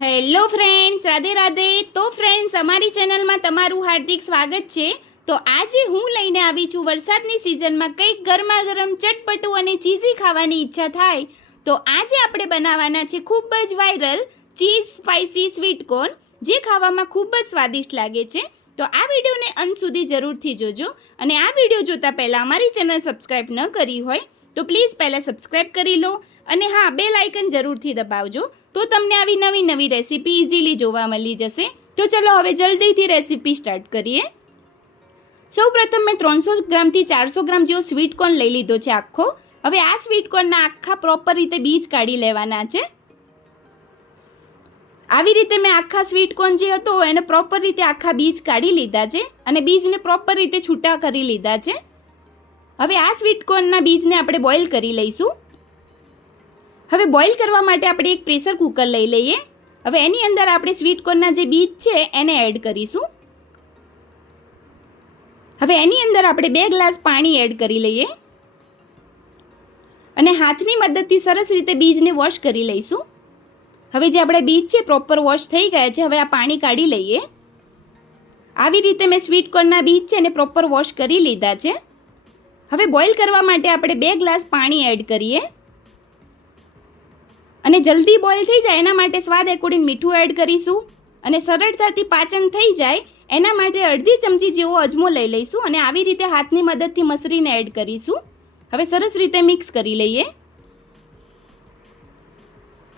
Hello friends, Radhe Radhe. તો friends, અમારી ચેનલમાં તમારું હાર્દિક સ્વાગત છે. તો આજે હું લઈને આવી છું વરસાદની સિઝનમાં કંઈક ગરમા ગરમ ચટપટું અને ચીઝી ખાવાની ઈચ્છા થાય તો આજે આપણે બનાવવાના છે ખૂબ જ viral cheese spicy sweet corn, જે ખાવામાં ખૂબ જ સ્વાદિષ્ટ લાગે છે. તો આ વિડીયોને અંત સુધી જરૂરથી જોજો અને આ વિડીયો જોતાં પહેલાં અમારી ચેનલ સબસ્ક્રાઈબ ન કરી હોય તો પ્લીઝ પહેલાં સબસ્ક્રાઈબ કરી લો અને હા, બેલ આઇકન જરૂરથી દબાવજો તો તમને આવી નવી નવી રેસીપી ઇઝીલી જોવા મળી જશે. તો ચલો હવે જલ્દીથી રેસીપી સ્ટાર્ટ કરીએ. સૌપ્રથમ મેં 300 ગ્રામથી 400 ગ્રામ જેવો સ્વીટ કોર્ન લઈ લીધો છે આખો. હવે આ સ્વીટ કોર્નના આખા પ્રોપર રીતે બીજ કાઢી લેવાના છે. આવી રીતે મેં આખા સ્વીટ કોર્ન જે હતો એને પ્રોપર રીતે આખા બીજ કાઢી લીધા છે અને બીજને પ્રોપર રીતે છૂટા કરી લીધા છે. હવે આ સ્વીટ કોર્નના બીજને આપણે બોઇલ કરી લઈશું. હવે બોઇલ કરવા માટે આપણે એક પ્રેશર કુકર લઈ લઈએ. હવે એની અંદર આપણે સ્વીટ કોર્નના જે બીજ છે એને એડ કરીશું. હવે એની અંદર આપણે 2 ગ્લાસ પાણી એડ કરી લઈએ અને હાથની મદદથી સરસ રીતે બીજને વોશ કરી લઈશું. હવે જે આપણે બીજ છે પ્રોપર વોશ થઈ ગયા છે. હવે આ પાણી કાઢી લઈએ. આવી રીતે મેં સ્વીટ કોર્નના બીજ છે એને પ્રોપર વોશ કરી લીધા છે. હવે બોઇલ કરવા માટે આપણે 2 ગ્લાસ પાણી એડ કરીએ અને જલ્દી બોઇલ થઈ જાય એના માટે સ્વાદ એકોર્ડિંગ મીઠું એડ કરીશું અને સરળતાથી પાચન થઈ જાય એના માટે અડધી ચમચી જેવો અજમો લઈ લઈશું અને આવી રીતે હાથની મદદથી મસળીને એડ કરીશું. હવે સરસ રીતે મિક્સ કરી લઈએ.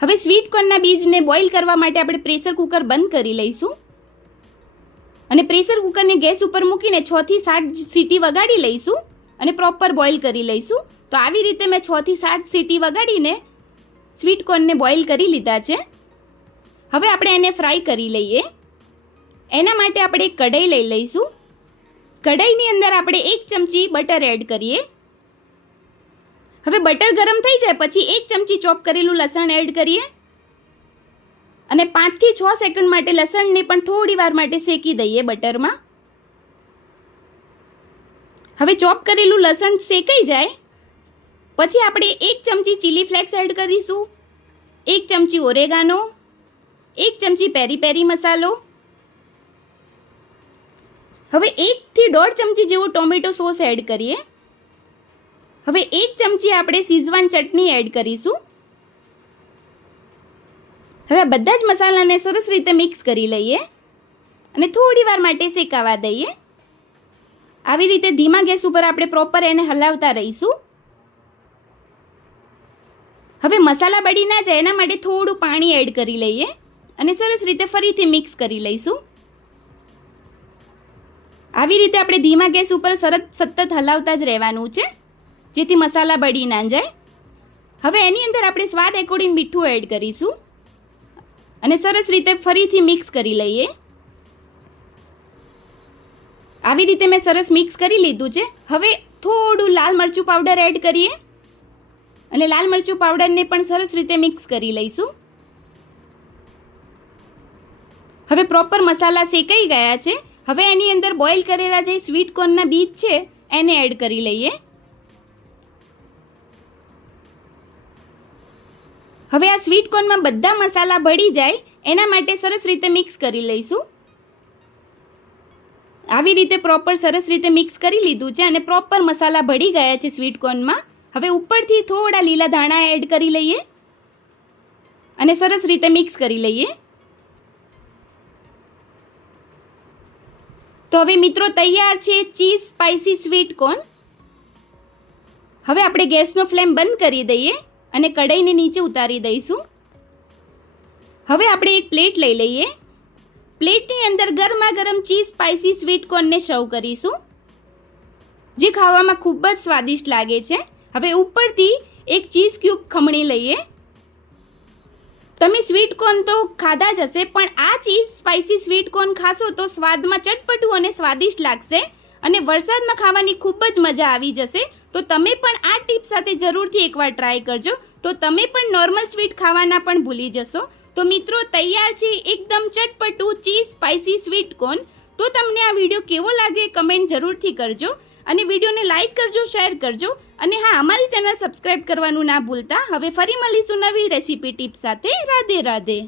હવે સ્વીટ કોર્નના બીજને બોઇલ કરવા માટે આપણે પ્રેશર કુકર બંધ કરી લઈશું અને પ્રેશર કુકરને ગેસ ઉપર મૂકીને 6 થી 7 સીટી વગાડી લઈશું અને પ્રોપર બોઇલ કરી લઈશું. તો આવી રીતે મેં 6 થી 7 સીટી વગાડીને સ્વીટ કોર્નને બોઇલ કરી લીધા છે. હવે આપણે એને ફ્રાય કરી લઈએ. એના માટે આપણે એક કઢાઈ લઈ લઈશું. કઢાઈની અંદર આપણે 1 ચમચી બટર એડ કરીએ. હવે બટર ગરમ થઈ જાય પછી 1 ચમચી ચોપ કરેલું લસણ એડ કરીએ અને 5 થી 6 સેકન્ડ માટે લસણને પણ થોડી વાર માટે શેકી દઈએ બટરમાં. હવે ચોપ કરેલું લસણ શેકાઈ જાય પછી આપણે 1 ચમચી ચીલી ફ્લેક્સ એડ કરીશું, 1 ચમચી ઓરેગાનો, 1 ચમચી પેરી પેરી મસાલો. હવે 1 થી 1.5 ચમચી જેવો ટોમેટો સોસ એડ કરીએ. હવે 1 ચમચી આપણે શીઝવાન ચટણી એડ કરીશું. હવે બધા જ મસાલાને સરસ રીતે મિક્સ કરી લઈએ અને થોડી વાર માટે શેકાવા દઈએ. આવી રીતે ધીમા ગેસ ઉપર આપણે પ્રોપર એને હલાવતા રહીશું. હવે મસાલા બળી ના જાય એના માટે થોડું પાણી એડ કરી લઈએ અને સરસ રીતે ફરીથી મિક્સ કરી લઈશું. આવી રીતે આપણે ધીમા ગેસ ઉપર સતત હલાવતા જ રહેવાનું છે જેથી મસાલા બળી ના જાય. હવે એની અંદર આપણે સ્વાદ એકોર્ડિંગ મીઠું એડ કરીશું અને સરસ રીતે ફરીથી મિક્સ કરી લઈએ. આવી રીતે મેં સરસ મિક્સ કરી લીધું છે. હવે થોડું લાલ મરચું પાવડર એડ કરીએ અને લાલ મરચું પાવડરને પણ સરસ રીતે મિક્સ કરી લઈશું. હવે પ્રોપર મસાલા શેકાઈ ગયા છે. હવે એની અંદર બોઇલ કરેલા જે સ્વીટ કોર્નના બીજ છે એને એડ કરી લઈએ. હવે આ સ્વીટ કોર્નમાં બધા મસાલા ભળી જાય એના માટે સરસ રીતે મિક્સ કરી લઈશું. આવી રીતે પ્રોપર સરસ રીતે મિક્સ કરી લીધું છે અને પ્રોપર મસાલા ભળી ગયા છે સ્વીટ કોર્નમાં. હવે ઉપરથી થોડા લીલા ધાણા એડ કરી લઈએ અને સરસ રીતે મિક્સ કરી લઈએ. તો હવે મિત્રો તૈયાર છે ચીઝ સ્પાઇસી સ્વીટ કોર્ન. હવે આપણે ગેસનો ફ્લેમ બંધ કરી દઈએ અને કઢાઈને નીચે ઉતારી દઈશું. હવે આપણે એક પ્લેટ લઈ લઈએ. પ્લેટની અંદર ગરમા ગરમ ચીઝ સ્પાઇસી સ્વીટ કોર્નને સર્વ કરીશું જે ખાવામાં ખૂબ જ સ્વાદિષ્ટ લાગે છે. હવે ઉપરથી એક ચીઝ ક્યુબ ખમણી લઈએ. તમે સ્વીટ કોર્ન તો ખાધા જ હશે પણ આ ચીઝ સ્પાઇસી સ્વીટ કોર્ન ખાશો તો સ્વાદમાં ચટપટું અને સ્વાદિષ્ટ લાગશે અને વરસાદમાં ખાવાની ખૂબ જ મજા આવી જશે. તો તમે પણ આ ટીપ સાથે જરૂરથી એકવાર ટ્રાય કરજો તો તમે પણ નોર્મલ સ્વીટ ખાવાના પણ ભૂલી જશો. તો મિત્રો તૈયાર છે એકદમ ચટપટું ચીઝ સ્પાઇસી સ્વીટ કોર્ન. તો તમને આ વિડીયો કેવો લાગ્યો એ કમેન્ટ જરૂરથી કરજો અને વિડીયોને લાઇક કરજો, શેર કરજો અને હા, અમારી ચેનલ સબસ્ક્રાઇબ કરવાનું ના ભૂલતા. હવે ફરી મળીશું નવી રેસીપી ટિપ્સ સાથે. રાધે રાધે.